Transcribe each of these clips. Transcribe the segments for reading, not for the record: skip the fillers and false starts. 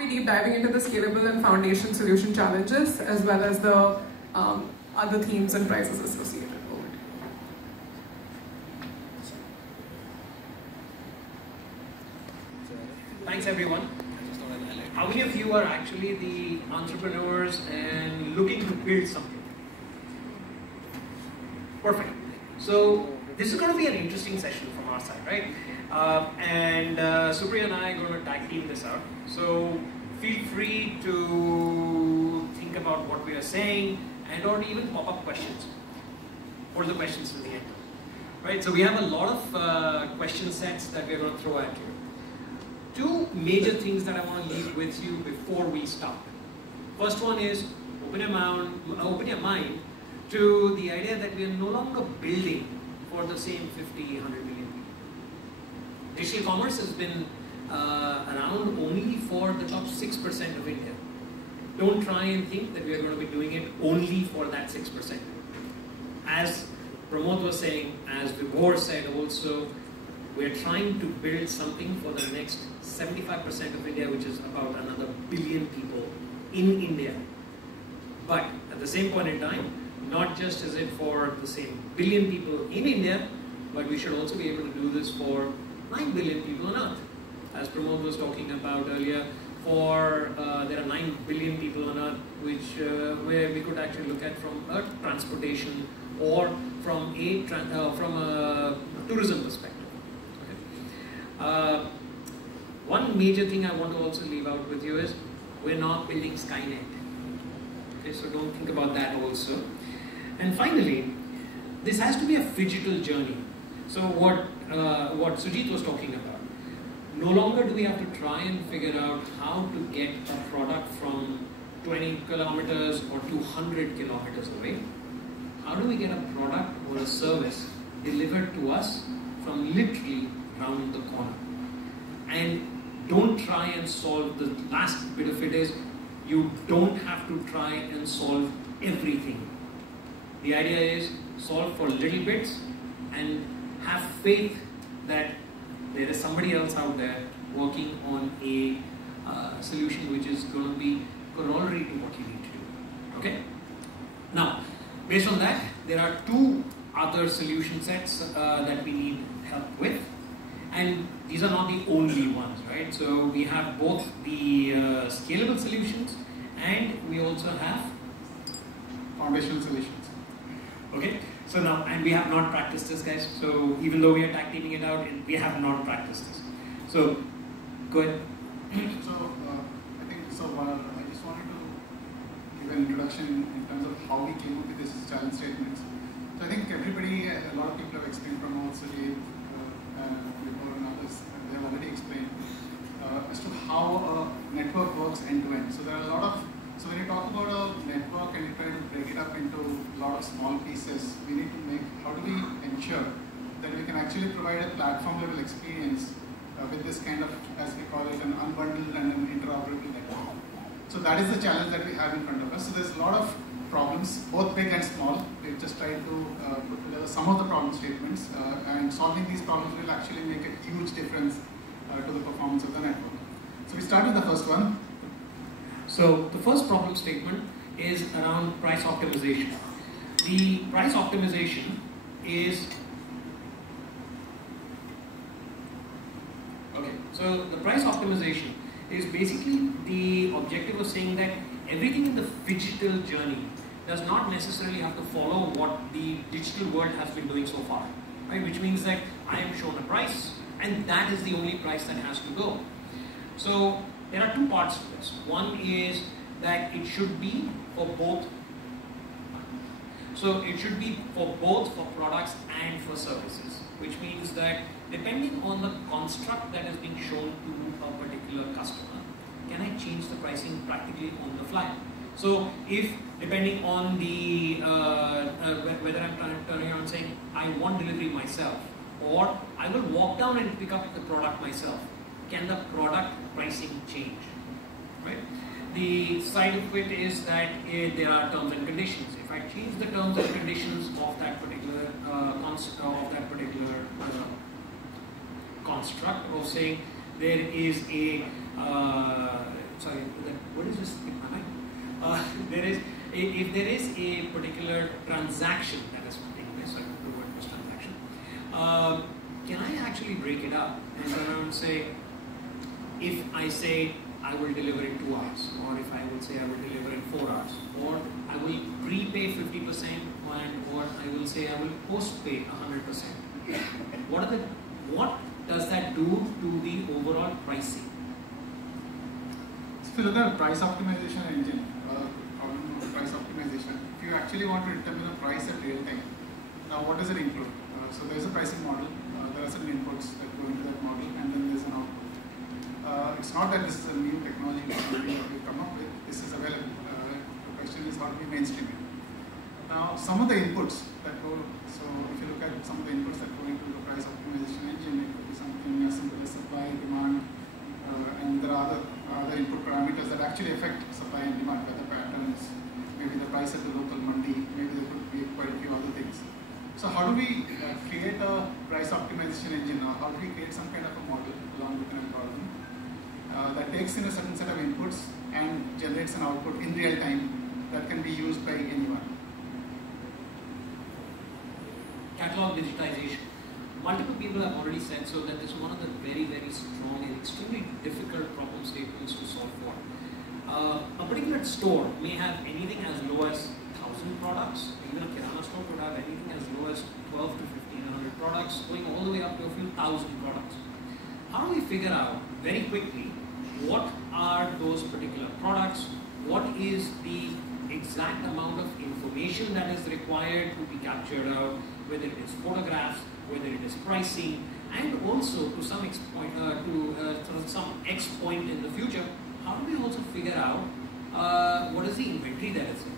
be deep diving into the scalable and foundation solution challenges, as well as the other themes and prices associated. Thanks everyone. How many of you are actually the entrepreneurs and looking to build something? Perfect. So this is going to be an interesting session from our side, right? Supriya and I are going to tag team this out. So feel free to think about what we are saying and or even pop up questions or the questions in the end. Right? So we have a lot of question sets that we're going to throw at you. Two major things that I want to leave with you before we start. First one is open your mind to the idea that we are no longer building for the same 50, 100 million people. Digital commerce has been around only for the top 6% of India. Don't try and think that we are going to be doing it only for that 6%. As Pramod was saying, as Vibhor said also, we're trying to build something for the next 75% of India, which is about another billion people in India. But at the same point in time, not just is it for the same billion people in India, but we should also be able to do this for 9 billion people on Earth. As Pramod was talking about earlier, there are 9 billion people on Earth, where we could actually look at from a transportation or from a tourism perspective. One major thing I want to also leave out with you is we're not building Skynet. Okay, so don't think about that also. And finally, this has to be a phygital journey. So what Sujit was talking about, no longer do we have to try and figure out how to get a product from 20 kilometers or 200 kilometers away. How do we get a product or a service delivered to us from literally around the corner? And don't try and solve, the last bit of it is, you don't have to try and solve everything. The idea is solve for little bits and have faith that there is somebody else out there working on a solution which is going to be corollary to what you need to do. Okay? Now, based on that, there are two other solution sets that we need help with. And these are not the only ones, right? So we have both the scalable solutions and we also have foundational solutions. Okay, so now, and we have not practiced this, guys. So even though we are tag teaming it out, we have not practiced this. So go ahead. So I just wanted to give an introduction in terms of how we came up with this challenge statements. So I think everybody, a lot of people have explained from also and others, they have already explained as to how a network works end to end. So there are a lot of, so when you talk about a network and you try to break it up into a lot of small pieces, we need to make, how do we ensure that we can actually provide a platform level experience with this kind of, as we call it, an unbundled and an interoperable network. So that is the challenge that we have in front of us. So there's a lot of problems, both big and small. We've just tried to put together some of the problem statements, and solving these problems will actually make a huge difference to the performance of the network. So we start with the first one. So the first problem statement is around price optimization. The price optimization is, okay, so the price optimization is basically the objective of saying that everything in the phygital journey does not necessarily have to follow what the digital world has been doing so far, right? Which means that I am shown a price and that is the only price that has to go. So there are two parts to this. One is that it should be for both. So it should be for both for products and for services, which means that depending on the construct that is being shown to a particular customer, can I change the pricing practically on the fly? So if, depending on the, whether I'm turning around saying, I want delivery myself, or I will walk down and pick up the product myself, can the product pricing change, right? The side of it is that there are terms and conditions. If I change the terms and conditions of that particular construct of saying there is a, has just skipped my mind. If there is a particular transaction that is taking place, I don't know what was transaction, can I actually break it up and turn around and say, if I say I will deliver in 2 hours, or if I would say I will deliver in 4 hours, or I will prepay 50% or I will say I will post-pay 100%. What does that do to the overall pricing? So if you look at price optimization engine, problem of price optimization, if you actually want to determine the price at real time, now what does it include? So there is a pricing model, there are certain inputs that go into that model, and then there is an output. It's not that this is a new technology that we come up with, this is available. The question is how do we mainstream it? Now, some of the inputs that go, so if you look at some of the inputs that go into the price optimization engine, it could be something as simple as supply, demand, and there are other input parameters that actually affect supply and demand, weather patterns, maybe the price at the local mandi, maybe there could be quite a few other things. So how do we create a price optimization engine, or how do we create some kind of a model along with an algorithm that takes in a certain set of inputs and generates an output in real time that can be used by anyone? Catalog digitization. Multiple people have already said so that this is one of the very, very strong and extremely difficult problem statements to solve for. A particular store may have anything as low as 1,000 products. Even a kirana store could have anything as low as 12 to 1,500 products, going all the way up to a few thousand products. How do we figure out very quickly what are those particular products? What is the exact amount of information that is required to be captured out, whether it is photographs, whether it is pricing, and also to some point, some X point in the future, how do we also figure out what is the inventory that is in?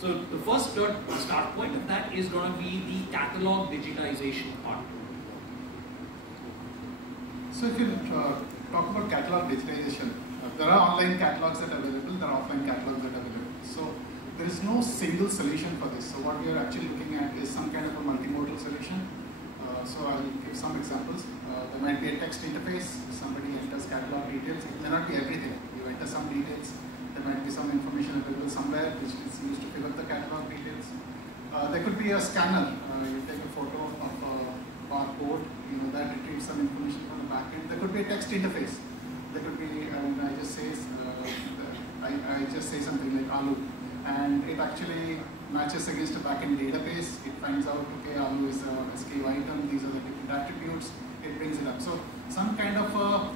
So the first start point of that is going to be the catalog digitization part. So if you talk about catalog digitization, there are online catalogs that are available, there are offline catalogs that are available. So there is no single solution for this. So what we are actually looking at is some kind of a multimodal solution. So I'll give some examples. There might be a text interface, somebody enters catalog details, it may not be everything. You enter some details, there might be some information available somewhere which is used to fill up the catalog details. There could be a scanner, you take a photo of a barcode, that retrieves some information from the backend. There could be a text interface. There could be, I just say something like Alu, and it actually matches against a backend database. It finds out, okay, Alu is a SKU item, these are the different attributes, it brings it up. So some kind of a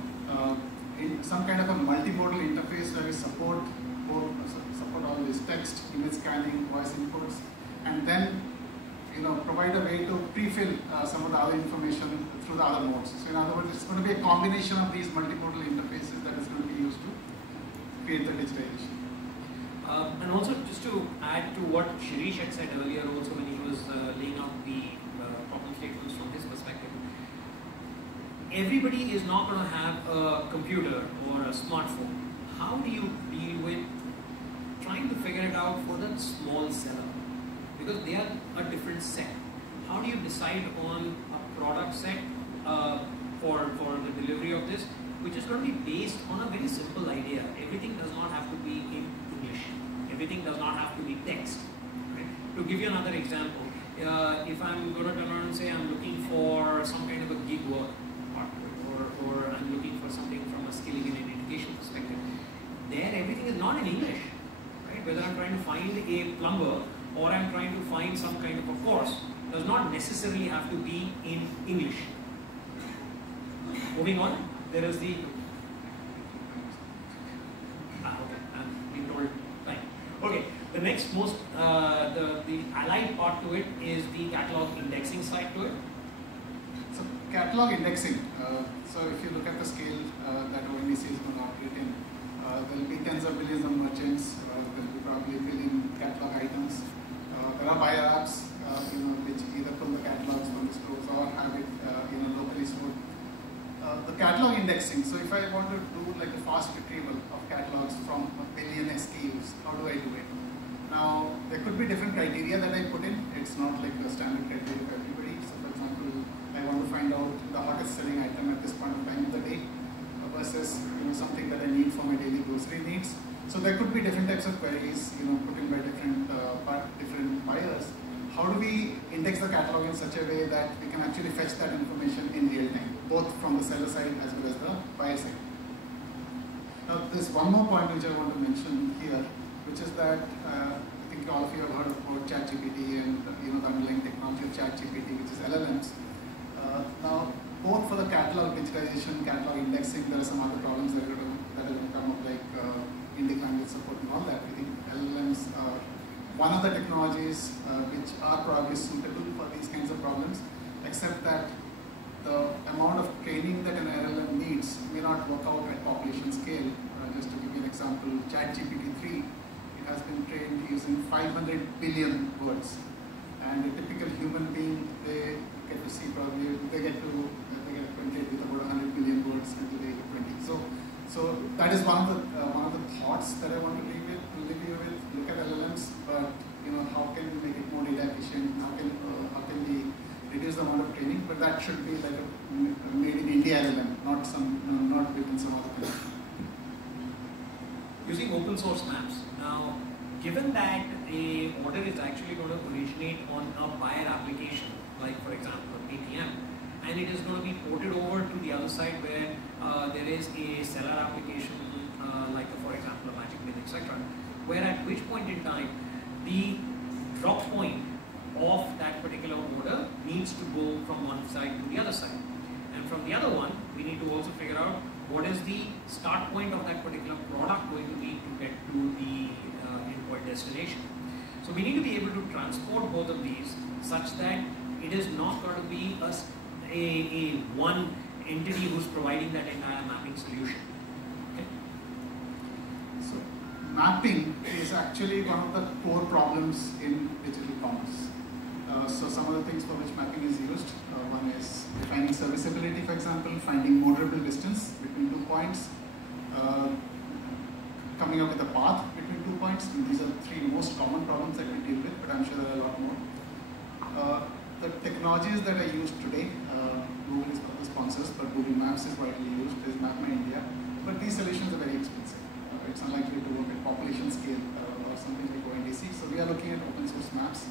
multimodal interface where we support all this text, image scanning, voice inputs, and then provide a way to pre-fill some of the other information through the other modes. So in other words, it's going to be a combination of these multimodal interfaces that is going to be used to create the digitization. And also, just to add to what Shirish had said earlier, also when he was laying out the problem statements from his perspective, everybody is not going to have a computer or a smartphone. How do you deal with trying to figure it out for the small seller? Because they are a different set. How do you decide on a product set for the delivery of this, which is going to be based on a very simple idea? Everything does not have to be in English. Everything does not have to be text. Right? To give you another example, if I'm going to turn around and say I'm looking for some kind of a gig work or I'm looking for something from a skilling and an education perspective, there everything is not in English. Right? Whether I'm trying to find a plumber or I'm trying to find some kind of a course, does not necessarily have to be in English. Moving on, there is the okay, I'm being told time. Okay, the next most the allied part to it is the catalog indexing side to it. So catalog indexing. So if you look at the scale that ONDC is going to operate in, there will be tens of billions of merchants. There will be probably a billion catalog items. There are buyer apps, which either pull the catalogs from the stores or have it, locally stored. The catalog indexing. So if I want to do like a fast retrieval of catalogs from a billion SKUs, how do I do it? Now there could be different criteria that I put in. It's not like a standard criteria for everybody. So for example, I want to find out the hottest selling item at this point of time of the day versus something that I need for my daily grocery needs. So So there could be different types of queries, put in by different buyers. How do we index the catalog in such a way that we can actually fetch that information in real time, both from the seller side as well as the buyer side? Now, there's one more point which I want to mention here, which is that I think all of you have heard about ChatGPT and the underlying technology of ChatGPT, which is LLMs. Now, both for the catalog digitization, catalog indexing, there are some other problems that are going to come up, like Indic language support and all that. I think LLMs are one of the technologies which are probably suitable for these kinds of problems, except that the amount of training that an LLM needs may not work out at population scale. Just to give you an example, ChatGPT-3, it has been trained using 500 billion words. And a typical human being, they get to see probably, they get acquainted with about 100 billion words until the age of 20. So that is one of the thoughts that I want to leave you with. Look at LLMs, but how can we make it more data efficient? How can we reduce the amount of training? But that should be like a made in India LLM, not built in some other country. Using open source maps. Now, given that a order is actually going to originate on a buyer application, like for example a Paytm, and it is going to be ported over to the other side where there is a seller application, like for example a Magic Min, etc., where at which point in time the drop point of that particular order needs to go from one side to the other side. And from the other one, we need to also figure out what is the start point of that particular product going to be to get to the endpoint destination. So we need to be able to transport both of these such that it is not going to be a one entity who's providing that entire mapping solution. Okay? So mapping is actually one of the core problems in digital commerce. So some of the things for which mapping is used, one is defining serviceability, for example, finding moderable distance between 2 points, coming up with a path between 2 points. And these are the 3 most common problems that we deal with, but I'm sure there are a lot more. The technologies that are used today, Google is one of the sponsors, but Google Maps is widely used, is Map My India. But these solutions are very expensive. It's unlikely to work at population scale or something like ONDC. So we are looking at open source maps.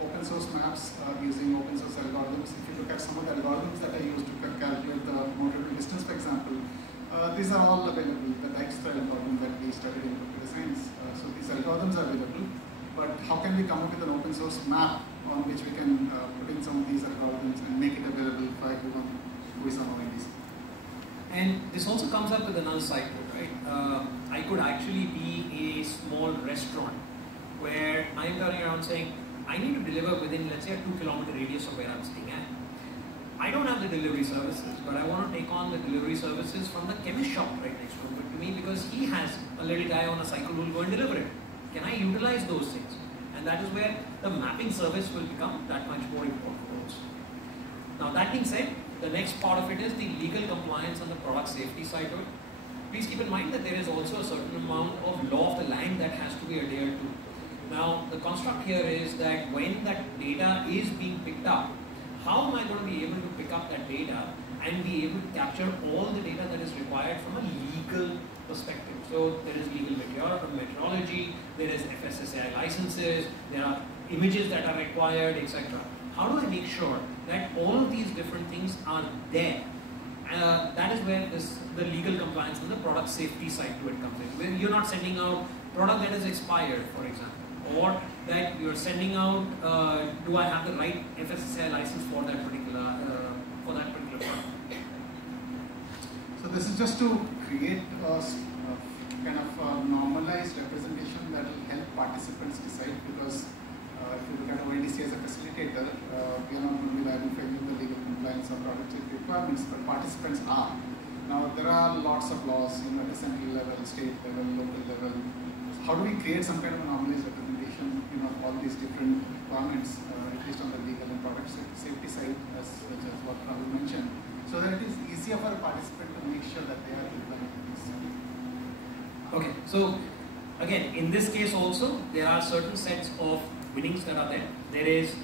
Open source maps using open source algorithms. If you look at some of the algorithms that are used to calculate the moderable distance, for example, these are all available. The Dijkstra algorithm that we studied in computer science. So these algorithms are available. But how can we come up with an open source map on which we can put in some of these algorithms and make it available for everyone who is on ONDC? And this also comes up with another side note, right? I could actually be a small restaurant where I'm turning around saying, I need to deliver within, let's say, a 2-kilometer radius of where I'm staying at. I don't have the delivery services, but I want to take on the delivery services from the chemist shop right next door to me because he has a little guy on a cycle who will go and deliver it. Can I utilize those things? And that is where the mapping service will become that much more important for us. Now, that being said, the next part of it is the legal compliance and the product safety side of it. Please keep in mind that there is also a certain amount of law of the land that has to be adhered to. Now, the construct here is that when that data is being picked up, how am I going to be able to pick up that data and be able to capture all the data that is required from a legal perspective? So there is legal meteorology, there is FSSAI licenses, there are images that are required, etc. How do I make sure that all of these different things are there? That is where the legal compliance and the product safety side to it comes in. Where you're not sending out product that is expired, for example, or that you're sending out, do I have the right FSSAI license for that particular product? So this is just to create a kind of normalized representation that will help participants decide, because if you look at ONDC as a facilitator, we are not going to be liable for any of the legal compliance or product safety requirements, but participants are. Now there are lots of laws at the central level, state level, local level. How do we create some kind of a normalized representation of all these different requirements, at least on the legal and product safety side, as what Rahul mentioned, so that it is easier for a participant to make sure that they are compliant with this. Okay, so again, in this case also, there are certain sets of winnings that are there. There is,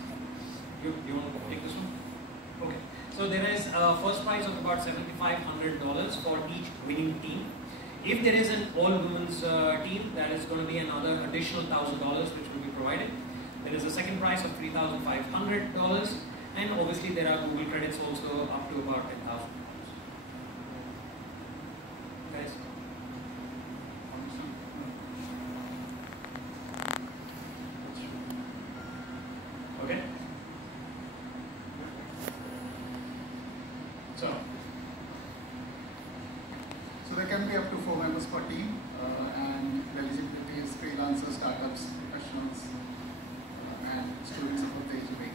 you want to take this one? Okay, so there is a first prize of about $7,500 for each winning team. If there is an all-women's team, that is going to be another additional $1,000 which will be provided. There is a second prize of $3,500, and obviously there are Google credits also up to about $10,000. Guys? Okay. So there can be up to 4 members per team, and the eligibility is freelancers, startups, professionals, and students above the age of 18.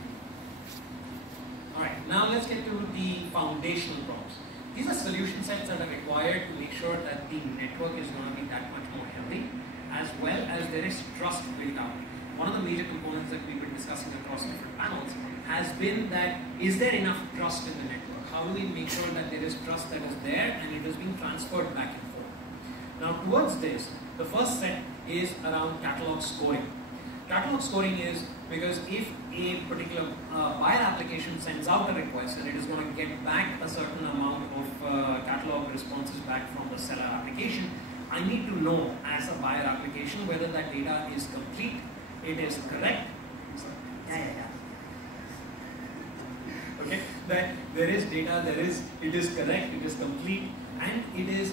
Alright, now let's get to the foundational problems. These are solution sets that are required to make sure that the network is going to be that much more healthy, as well as there is trust built up. One of the major components that we've been discussing across different panels has been that, is there enough trust in the network? How do we make sure that there is trust that is there and it is being transferred back and forth? Now towards this, the first set is around catalog scoring. Catalog scoring is because if a particular buyer application sends out a request and it is going to get back a certain amount of catalog responses back from the seller application, I need to know as a buyer application whether that data is complete, it is correct. Okay, that there is data, it is correct, it is complete, and it is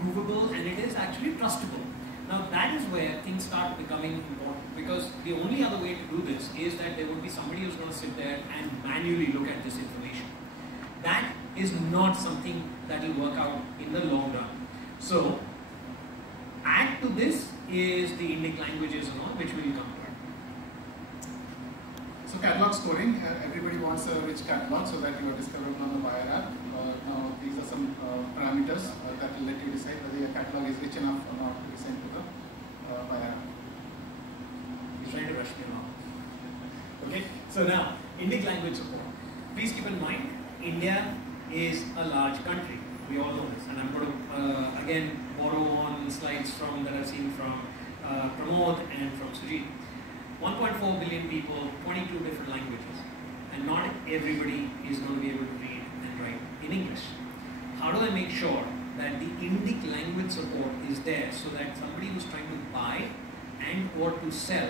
provable, and it is actually trustable. Now that is where things start becoming important, because the only other way to do this is that there would be somebody who's going to sit there and manually look at this information. That is not something that will work out in the long run. So add to this is the Indic languages and all, which we will come to. So catalog scoring, everybody wants a rich catalog so that you are discoverable on the buyer app. Now these are some parameters that will let you decide whether your catalog is rich enough or not to be sent to the buyer app. He's trying to rush me along. Okay, so now Indic language support. Please keep in mind, India is a large country. We all know this, and I'm going to again borrow on slides from that I've seen from Pramod and from Sujit. 1.4 billion people, 22 different languages, and not everybody is going to be able to read and write in English. How do I make sure that the Indic language support is there so that somebody who's trying to buy and or to sell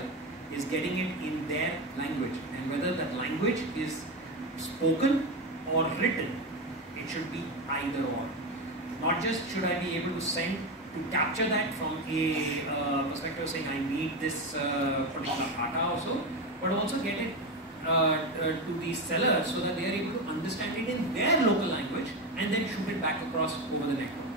is getting it in their language, and whether that language is spoken or written, it should be either or. Not just should I be able to send to capture that from a perspective saying I need this particular data also, but also get it to the seller so that they are able to understand it in their local language and then shoot it back across over the network.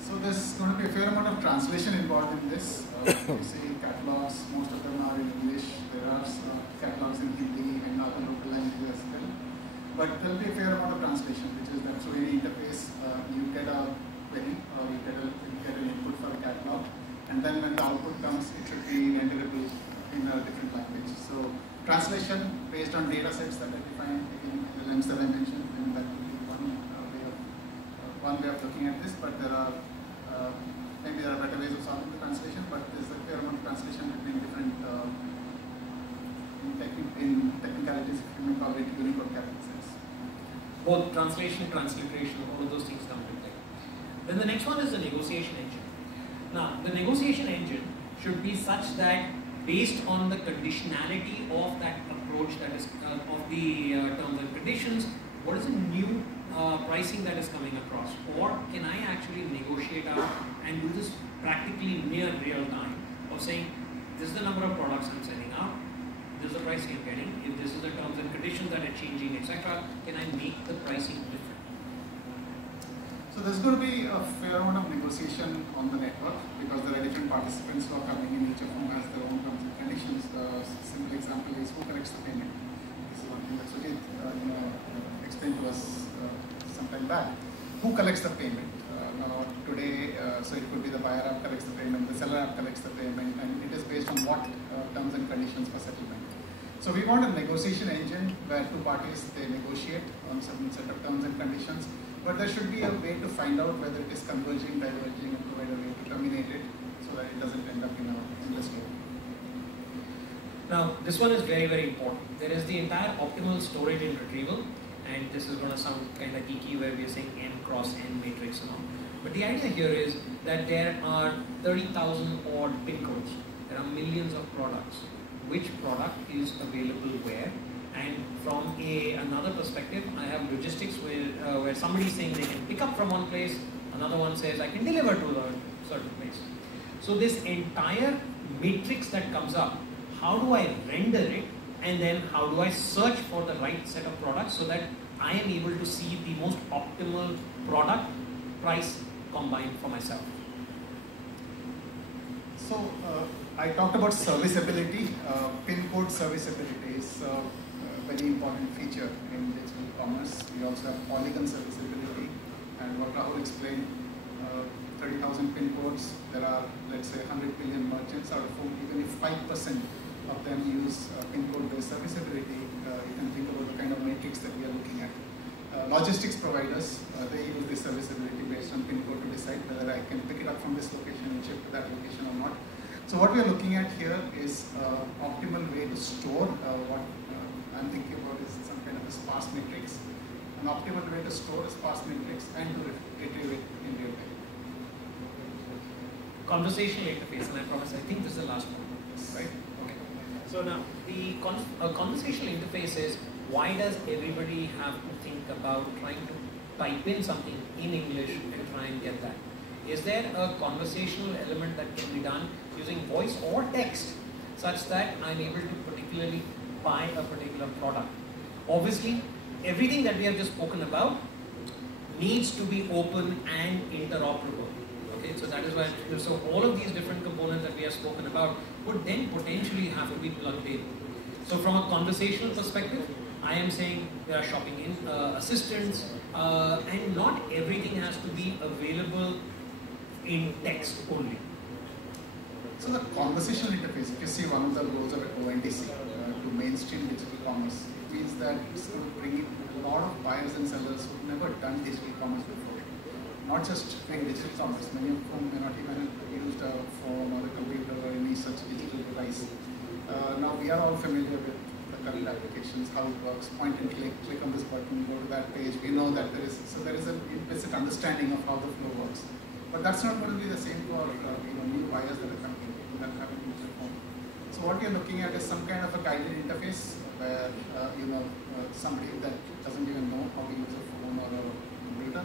So there's going to be a fair amount of translation involved in this. You see catalogs, most of them are in English. There are catalogs in Hindi and other local languages as well. But there will be a fair amount of translation, which is that through any interface, you get a query or you get an input for a catalog, and then when the output comes, it should be renderable in a different language. So translation based on data sets that are defined, again, LLMs that I mentioned, and that would be one way of looking at this. But there are maybe there are better ways of solving the translation, but there's a fair amount of translation between different in technicalities, if you may call it Unicode capital sets. Both translation, transliteration, all of those things come into play. Then the next one is the negotiation engine. Now, the negotiation engine should be such that based on the conditionality of that approach, that is of the terms and conditions, what is the new pricing that is coming across, or can I actually negotiate out and do this practically near real time of saying this is the number of products I'm sending out, this is the pricing I'm getting, if this is the terms and conditions that are changing, etc., can I make the pricing different? So there's going to be a fair amount of negotiation on the network because there are different participants who are coming in, each of whom has their own terms and conditions. The simple example is who collects the payment. This is one thing that Sujit explained to us some time back. Who collects the payment? Now today, so it could be the buyer app collects the payment, the seller app collects the payment, and it is based on what terms and conditions for settlement. So we want a negotiation engine where two parties, they negotiate on certain set of terms and conditions, but there should be a way to find out whether it is converging, diverging, and provide a way to terminate it so that it doesn't end up in an endless loop. Now, this one is very, very important. There is the entire optimal storage and retrieval, and this is going to sound kind of geeky where we are saying n cross n matrix and all. But the idea here is that there are 30,000 odd pin codes. There are millions of products. Which product is available where? And from another perspective, I have logistics where somebody is saying they can pick up from one place, another one says I can deliver to a certain place. So this entire matrix that comes up, how do I render it, and then how do I search for the right set of products so that I am able to see the most optimal product price combined for myself? So I talked about serviceability. Pin code serviceability is a very important feature in digital commerce. We also have polygon serviceability, and what Rahul explained, 30,000 pin codes. There are, let's say, 100 million merchants, out of whom even if 5% of them use pin code-based serviceability, you can think about the kind of matrix that we are looking at. Logistics providers, they use this serviceability based on pin code to decide whether I can pick it up from this location and ship to that location or not. So what we are looking at here is optimal way to store. What I'm thinking about is some kind of a sparse matrix. An optimal way to store a sparse matrix and to retrieve it in real time. Conversational interface, and I promise I think this is the last one. Right? Okay. So now, the conversational interface is, why does everybody have to think about trying to type in something in English and try and get that? Is there a conversational element that can be done using voice or text such that I'm able to particularly buy a particular product? Obviously, everything that we have just spoken about needs to be open and interoperable. Okay, so that is why, so all of these different components that we have spoken about would then potentially have to be plugged in. So from a conversational perspective, I am saying there are shopping in assistants, and not everything has to be available in text only. So the conversational interface, if you see one of the goals of ONDC to mainstream digital commerce, it means that it's going to bring in a lot of buyers and sellers who've never done digital commerce before. Not just doing digital commerce, many of whom may not even have used a phone or a computer or any such digital device. Now we are all familiar with the current applications, how it works, point and click on this button, go to that page. We know that there is an implicit understanding of how the flow works. But that's not going to be the same for new buyers that are coming in, people that haven't used a phone. So what we are looking at is some kind of a guided interface where somebody that doesn't even know how to use a phone or a computer,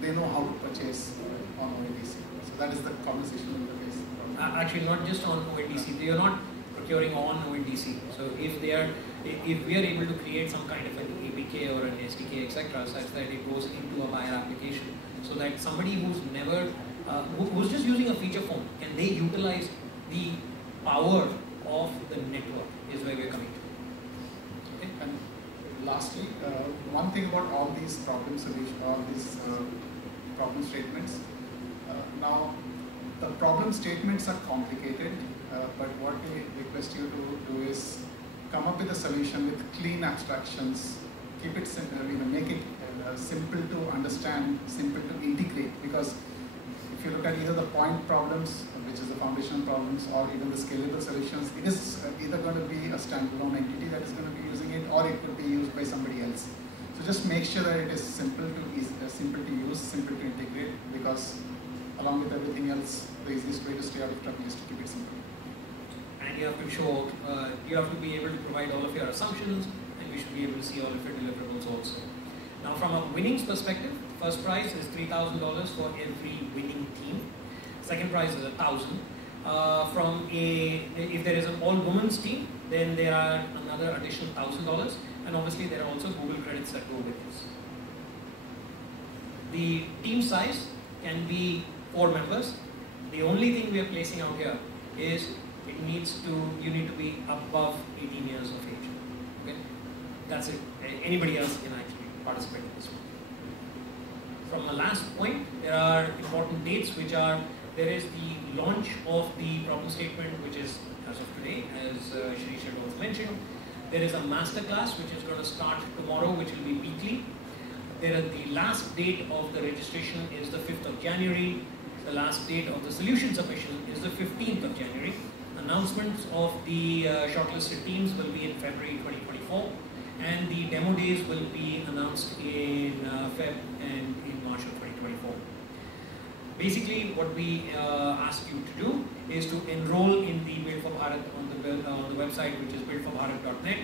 they know how to purchase on ONDC. So that is the conversational interface. Actually, not just on ONDC. They are not procuring on ONDC. So if we are able to create some kind of an APK or an SDK, etc., such that it goes into a buyer application, so that somebody who's never, who's just using a feature phone, can they utilize the power of the network? Is where we're coming to. Okay. And lastly, one thing about all these problem statements. Now, the problem statements are complicated, but what we request you to do is come up with a solution with clean abstractions. Keep it simple, make it simple to understand, simple to integrate. Because if you look at either the point problems, which is the foundational problems, or even the scalable solutions, it is either going to be a standalone entity that is going to be using it, or it could be used by somebody else. So just make sure that it is simple to use, simple to integrate, because along with everything else, the easiest way to stay out of trouble is to keep it simple. And you have to show, you have to be able to provide all of your assumptions, and we should be able to see all of your deliverables also. Now, from a winnings perspective, first prize is $3,000 for every winning team. Second prize is $1,000. If there is an all-women's team, then there are another additional $1,000, and obviously there are also Google credits that go with this. The team size can be 4 members. The only thing we are placing out here is you need to be above 18 years of age. Okay, that's it. Anybody else can actually participate in this one. From the last point, there are important dates, which are, there is the launch of the problem statement, which is as of today, as Shirish had also mentioned. There is a masterclass which is going to start tomorrow, which will be weekly. The last date of the registration is the 5th of January. The last date of the solution submission is the 15th of January. Announcements of the shortlisted teams will be in February 2024, and the demo days will be announced in Feb and in March of 2024. Basically, what we ask you to do is to enroll in the Build for Bharat on the website, which is buildforbharat.net.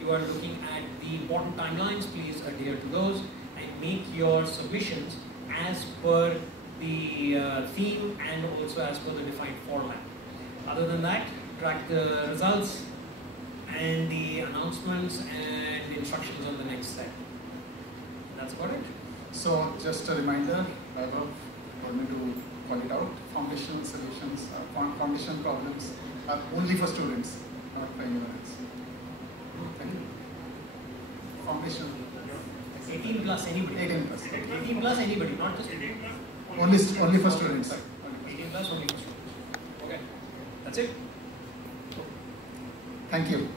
You are looking at the important timelines. Please adhere to those and make your submissions as per the theme and also as per the defined format. Other than that, track the results and the announcements and the instructions on the next step. That's about it. So just a reminder, Vaibhav told me to call it out. Foundation solutions, foundation problems are only for students, not for anyone else. Thank you. Foundation. 18 plus anybody. 18 plus. 18 plus anybody, not just 18 plus. Only for students. 18 plus only for students. Okay, that's it. Thank you.